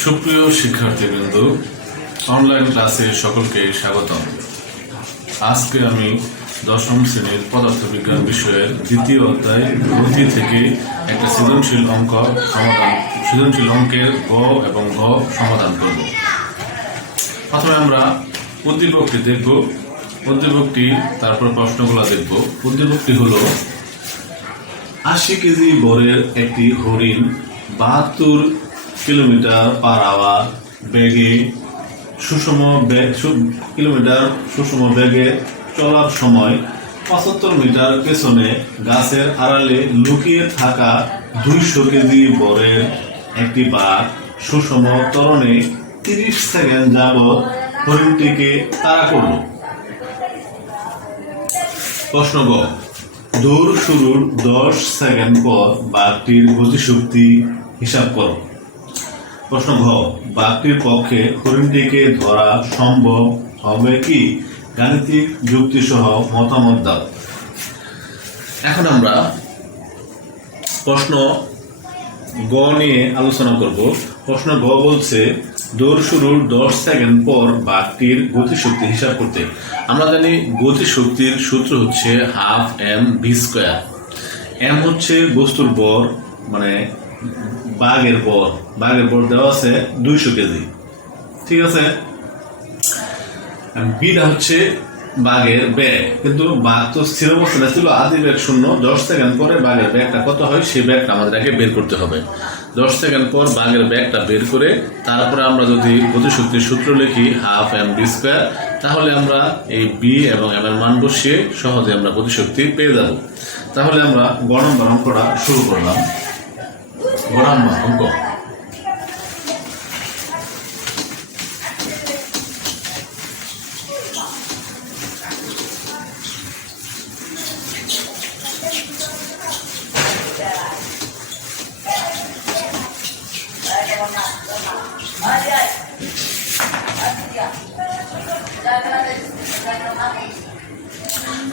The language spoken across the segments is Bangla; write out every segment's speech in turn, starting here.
সুপ্রিয় শিক্ষার্থীবৃন্দ, অনলাইন ক্লাসে সকলকে স্বাগতম। আজকে আমি দশম শ্রেণীর পদার্থবিজ্ঞান বিষয়ের দ্বিতীয় অধ্যায় গতি থেকে একটা সৃজনশীল অঙ্কের গ এবং ঘ সমাধান করব। প্রথমে আমরা উদ্দীপকটি দেখব, উদ্দীপকটি তারপর প্রশ্নগুলো দেখব। উদ্দীপকটি হলো 80 কেজি বরের একটি হরিণ 72 কিলোমিটার পার আওয়ার বেগে কিলোমিটার সুষম বেগে চলার সময় 75 মিটার পেছনে গাছের আড়ালে লুকিয়ে থাকা 200 কেজি বরের একটি বাঘ সুষম ত্বরণে 30 সেকেন্ড যাবৎ হরিণটিকে তাড়া করল। প্রশ্ন গ, দৌড় শুরুর 10 সেকেন্ড পর বাঘটির গতিশক্তি হিসাব করো। প্রশ্ন ঘ, বাঘটির পক্ষে হরিণটিকে ধরা সম্ভব হবে কি? গাণিতিক যুক্তি সহ মতামত দাও। এখন আমরা প্রশ্ন গ নিয়ে আলোচনা করব। প্রশ্ন গ বলছে দৌড় শুরুর 10 সেকেন্ড পর বাঘটির গতিশক্তি হিসাব করতে। আমরা জানি গতিশক্তির সূত্র হচ্ছে half M V square. M হচ্ছে বস্তুর ভর, মানে বাঘের ভর দেওয়া আছে 200 কেজি, ঠিক আছে। বিটা হচ্ছে বাঘের ব্যাগ, কিন্তু বাঘ তো স্থির অবস্থায় ছিল, আদি ব্যাগ 0। 10 সেকেন্ড পরে বাঘের ব্যাগটা কত হয় সেই ব্যাগটা আমাদের আগে বের করতে হবে। 10 সেকেন্ড পর বাঘের ব্যাগটা বের করে তারপরে আমরা যদি গতিশক্তির সূত্র লিখি হাফ এম বি স্কোয়ার, তাহলে আমরা এই বি এবং এম এর মান বসিয়ে সহজে আমরা গতিশক্তি পেয়ে যাব। তাহলে আমরা গ নম্বর অঙ্কটা শুরু করলাম। গ নম্বর অঙ্ক,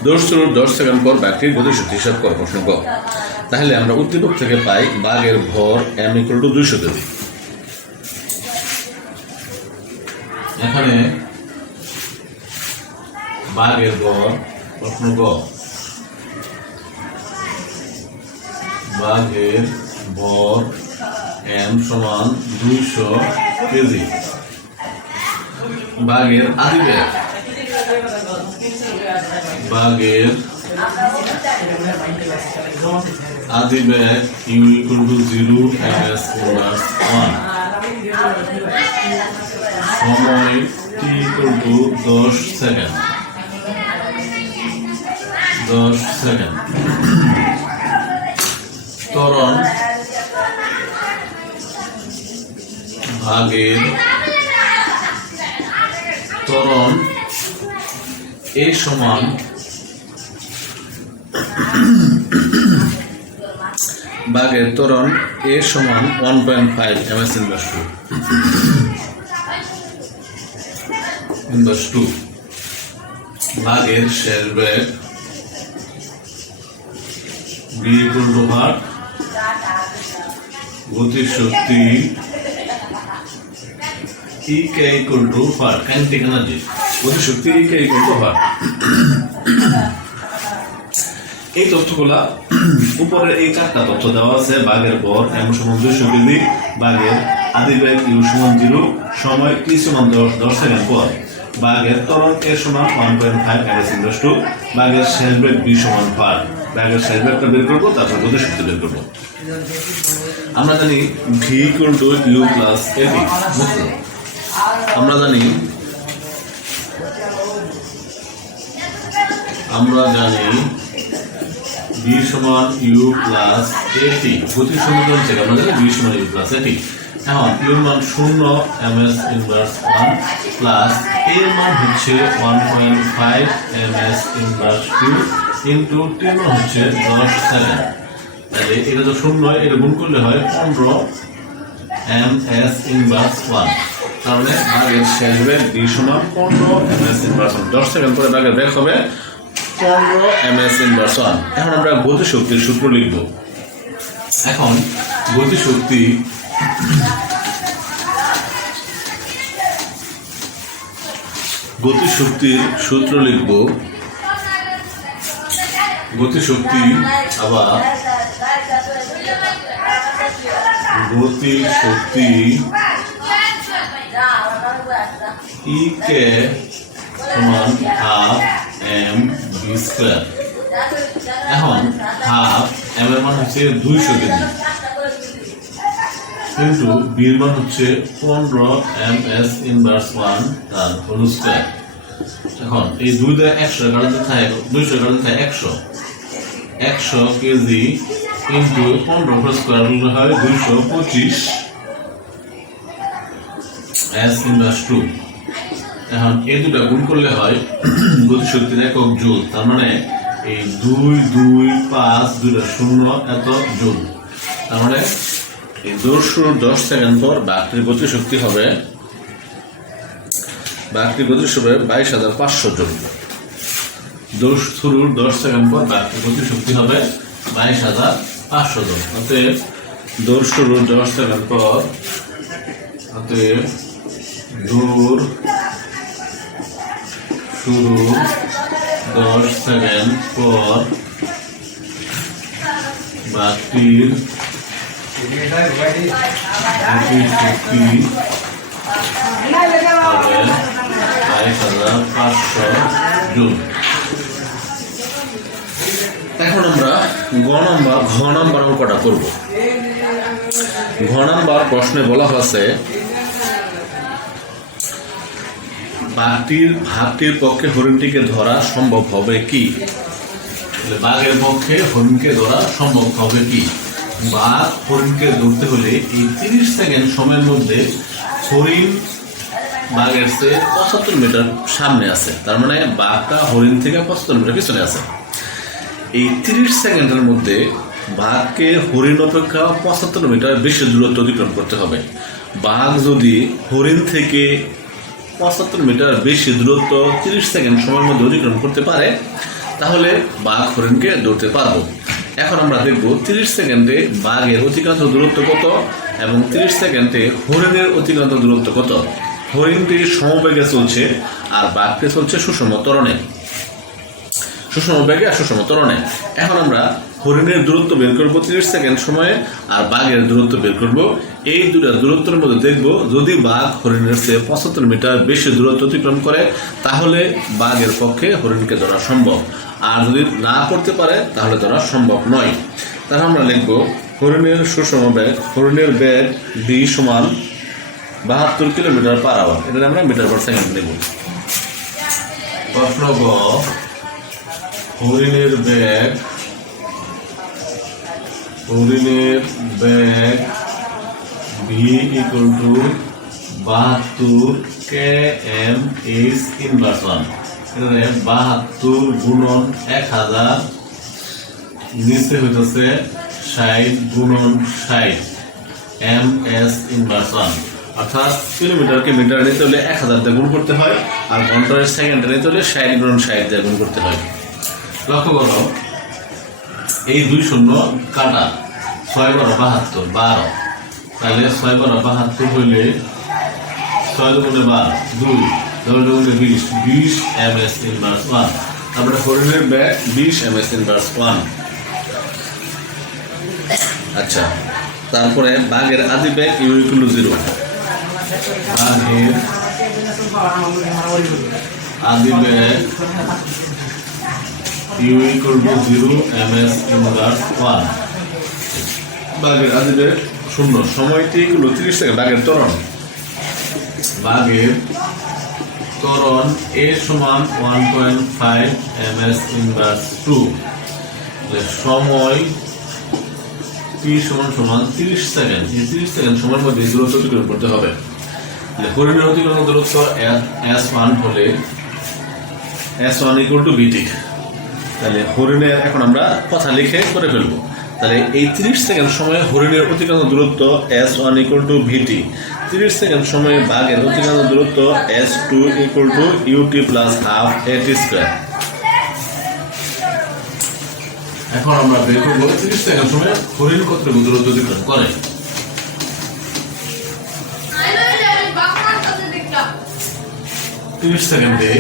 দৌড় শুরুর 10 সেকেন্ড পর বাঘটির গতিশক্তি হিসাব করো। প্রশ্ন গ, তাহলে আমরা উদ্দীপক থেকে পাই বাঘের ভর m = 200 কেজি। এখানে বাঘের ভর, প্রশ্ন গ, বাঘের ভর m = 200 কেজি। বাঘের আদি ব্যাগ, বাঘের আদি ব্যাগ u = 0 ms inverse 1, সময় t = 10 সেকেন্ড। ত্বরণ বাঘের ত্বরণ a সমান বাঘের ত্বরণ a সমান 1.5 ms inverse 2। বাঘের শেষ ব্যাগ b = হার, গতিশক্তি ek = হার, কাইনেটিক এনার্জি, গতিশক্তি ek = হার। এই তথ্যগুলা উপরে এই 4টা তথ্য দেওয়া আছে। বাঘের ভর m = 200 কেজি, বাঘের আদি ব্যাগ u = 0, সময় t = 10 সেকেন্ড পর, বাঘের ত্বরণ a = 1.5 ms inverse 2, বাঘের শেষ ব্যাগ b = হার। বাঘের শেষ ব্যাগটা বের করবো, তারপর গতিশক্তি বের করবো। আমরা জানি v = u + at। আমরা জানি v = u + at। গতির সমীকরণ থেকে আমরা জানি v = u + at। এখন u এর মান 0 ms inverse 1 প্লাস a এর মান হচ্ছে 1.5 ms inverse 2 ইনটু t এর মান হচ্ছে 10 সেকেন্ড। তাহলে এটা তো 0, এটা গুণ করলে হয় 15 ms inverse 1। তাহলে বাঘের শেষ bag b = 15 ms inverse 1। 10 second পরে বাঘের ব্যাগ হবে 15 ms inverse 1। এখন আমরা গতিশক্তির সূত্র লিখব। এখন গতিশক্তি গতিশক্তির সূত্র লিখব। গতিশক্তি আবার গতিশক্তি ই কে সমান হাফ এম ভি স্কয়ার। এখন হাফ এম এর মান হচ্ছে 200 কেজি কিন্তু বির মান হচ্ছে 15 ms ইনভার্স 1 তার হোল স্কয়ার। এখন এই 2 দিয়ে 100 কাটাতে থাকে 200 কাটাতে থাকে 100 কেজি ইনটু 15 হোল স্কয়ার হয় 225 s ইনভার্স 2। এখন এই দুটো গুণ করলে হয় গতিশক্তির একক জুল। তার মানে এই 2 2 5 দুটো শূন্য এত জুল। তার মানে এই 10 সেকেন্ড পর বাঘটির গতিশক্তি হবে 22,500 জুল। 10 সেকেন্ড পর বাঘটির গতিশক্তি হবে 22,500 জুল। অতএব 10 সেকেন্ড পর অতএব দৌড় শুরু 10 সেকেন্ড পর বাঘটির গতিশক্তি হবে 22,500 জুল। এখন আমরা ঘ নাম্বার অঙ্কটা করব। ঘ নাম্বার প্রশ্নে বলা হয়েছে বাঘটির পক্ষে হরিণটিকে ধরা সম্ভব হবে কি? বাঘের পক্ষে হরিণকে ধরা সম্ভব হবে কি? বাঘ হরিণকে ধরতে হলে এই 30 সেকেন্ড সময়ের মধ্যে হরিণ বাঘের চেয়ে 75 মিটার সামনে আছে। তার মানে বাঘটা হরিণ থেকে 75 মিটার পিছনে আছে। এই 30 সেকেন্ডের মধ্যে বাঘকে হরিণ অপেক্ষা 75 মিটার বেশি দূরত্ব অতিক্রম করতে হবে। বাঘ যদি হরিণ থেকে 75 মিটার বেশি দূরত্ব 30 সেকেন্ড সময়ের মধ্যে অতিক্রম করতে পারে তাহলে বাঘ হরিণকে ধরতে পারবো। এখন আমরা দেখব 30 সেকেন্ডে বাঘের অতিক্রান্ত দূরত্ব কত এবং 30 সেকেন্ডে হরিণের অতিক্রান্ত দূরত্ব কত। হরিণটি সমবেগে চলছে আর বাঘটি চলছে সুষম ত্বরণে, সুষম বেগে আর সুষম ত্বরণে। এখন আমরা হরিণের দূরত্ব বের করবো 30 সেকেন্ড সময়ে আর বাঘের দূরত্ব বের করব। এই দুটা দূরত্বের মধ্যে দেখব যদি বাঘ হরিণের চেয়ে 75 মিটার বেশি দূরত্ব অতিক্রম করে তাহলে বাঘের পক্ষে হরিণকে ধরা সম্ভব, আর যদি না করতে পারে তাহলে ধরা সম্ভব নয়। তাহলে আমরা লিখব হরিণের সুষম বেগ, হরিণের বেগ d সমান 72 কিলোমিটার পার আওয়ার। এটা আমরা মিটার পার সেকেন্ড নেব। প্রশ্ন গ হরিণের বেগ v equal to 72 km/h inverse 1। এখানে 72 গুণন 1000 নিচে হইতেছে 60 গুণন 60 ms ইনভার্স 1। অর্থাৎ কিলোমিটারকে মিটার নিতে হলে 1000 দিয়ে গুণ করতে হয় আর ঘন্টার সেকেন্ডে নিতে হলে 60 গুণন 60 দিয়ে গুণ করতে হয়। লক্ষ্য করো এই 2 শূন্য কাটা 6 × 72 12, তাহলে 6 × 72 হইলে 6 দুগুণে 12 2 10 দুগুণে 20 ms ইনভার্স 1। তারপরে হরিণের ব্যাগ 20 ms ইনভার্স 1। আচ্ছা, তারপরে বাঘের আদি ব্যাগ u equal to 0। বাঘের আদি bag u equal to 0 ms inverse 1। বাঘের আদি ব্যাগ 0, সময়টি হলো 30 সেকেন্ড। বাঘের ত্বরণ a সমান 1.5 ms ইনভার্স 2। সময় t সমান 30 সেকেন্ড। এই 30 সেকেন্ড সময়ের মধ্যে দূরত্ব অতিক্রম করতে হবে। হরিণের অতিক্রম দূরত্ব s1 হলে s1 equal to vt। তাহলে হরিণের এখন আমরা কথা লিখে করে ফেলবো। তাহলে এই 30 সেকেন্ড সময়ে হরিণের অতিক্রান্ত দূরত্ব s1 equal to vt। 30 second সময়ে বাঘের অতিক্রান্ত দূরত্ব s2 equal to ut plus half at square। এখন আমরা বের করব 30 সেকেন্ড সময়ে হরিণ কতটুকু দূরত্ব অতিক্রম করে। 30 সেকেন্ডে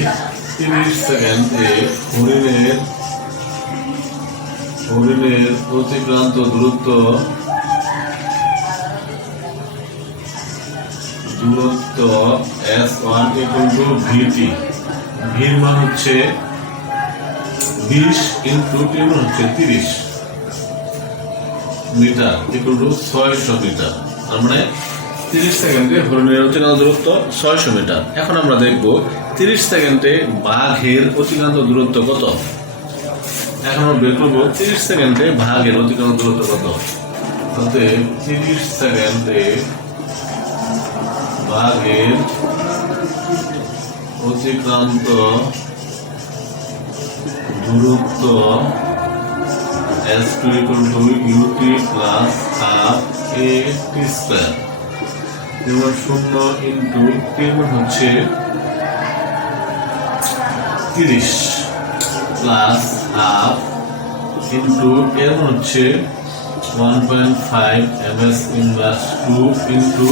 হরিণের অতিক্রান্ত দূরত্ব S1 = VT। ভির মান হচ্ছে 20 ইন্টু টি মান হচ্ছে 30 মিটার = 600 মিটার। তার মানে 30 সেকেন্ডে হরিণের অতিক্রান্ত দূরত্ব 600 মিটার। এখন আমরা দেখব 30 সেকেন্ডে বাঘের অতিক্রান্ত দূরত্ব কত। এখন আমরা বের করবো 30 সেকেন্ডে বাঘের অতিক্রান্ত দূরত্ব কত। অতএব 30 সেকেন্ডে বাঘের অতিক্রান্ত দূরত্ব S2 = UT + ½ AT²। 0 into T মান হচ্ছে 30 প্লাস হাফ ইন্টু এর মান হচ্ছে 1.5 ms ইনভার্স 2 ইন্টু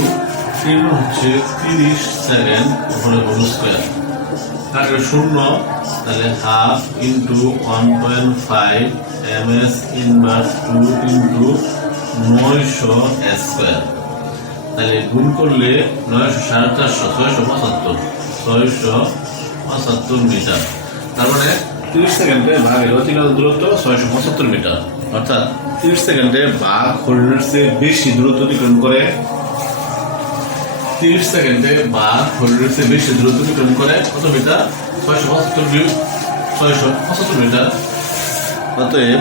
টি মান হচ্ছে 30 সেকেন্ড উপরে হোল স্কয়ার। তাহলে 0 তাহলে half into 1.5 ms inverse 2 into 900 square. তাহলে গুণ করলে 900 675 মিটার। তার মানে 30 সেকেন্ডে বাঘের অতিক্রান্ত দূরত্ব 675 মিটার। অর্থাৎ 30 সেকেন্ডে বাঘ হরিণের চেয়ে বেশি দূরত্ব অতিক্রম করে। 30 সেকেন্ডে বাঘ হরিণের চেয়ে বেশি দূরত্ব অতিক্রম করে কত মিটার? 675 মিটার। অতএব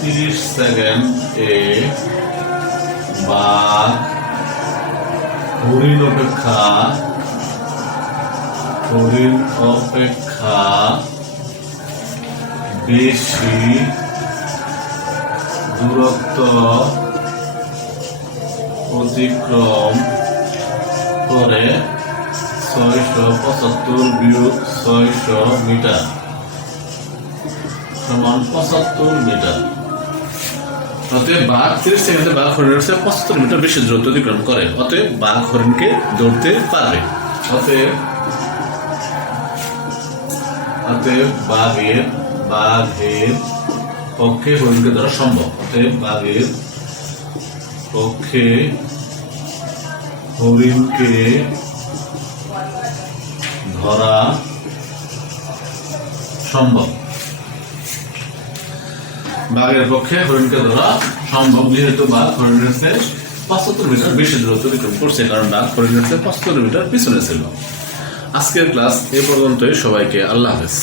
30 সেকেন্ডে বাঘ হরিণ অপেক্ষা বেশি দূরত্ব অতিক্রম করে 675 - 600 মিটার সমান 75 মিটার। অতএব বাঘ 30 সেকেন্ডে বাঘ হরিণের চেয়ে 75 মিটার বেশি দূরত্ব অতিক্রম করে। অতএব বাঘ হরিণকে দৌড়তে পারবে। অতএব বাঘের পক্ষে হরিণকে ধরা সম্ভব। অতএব বাঘের পক্ষে হরিণকে ধরা সম্ভব। বাঘের পক্ষে হরিণকে ধরা সম্ভব যেহেতু বাঘ হরিণের চেয়ে 75 মিটার বেশি দূরত্ব অতিক্রম করছে, কারণ বাঘ হরিণের চেয়ে 75 মিটার পিছনে ছিল। আজকের ক্লাস এ পর্যন্তই। সবাইকে আল্লাহ হাফেজ।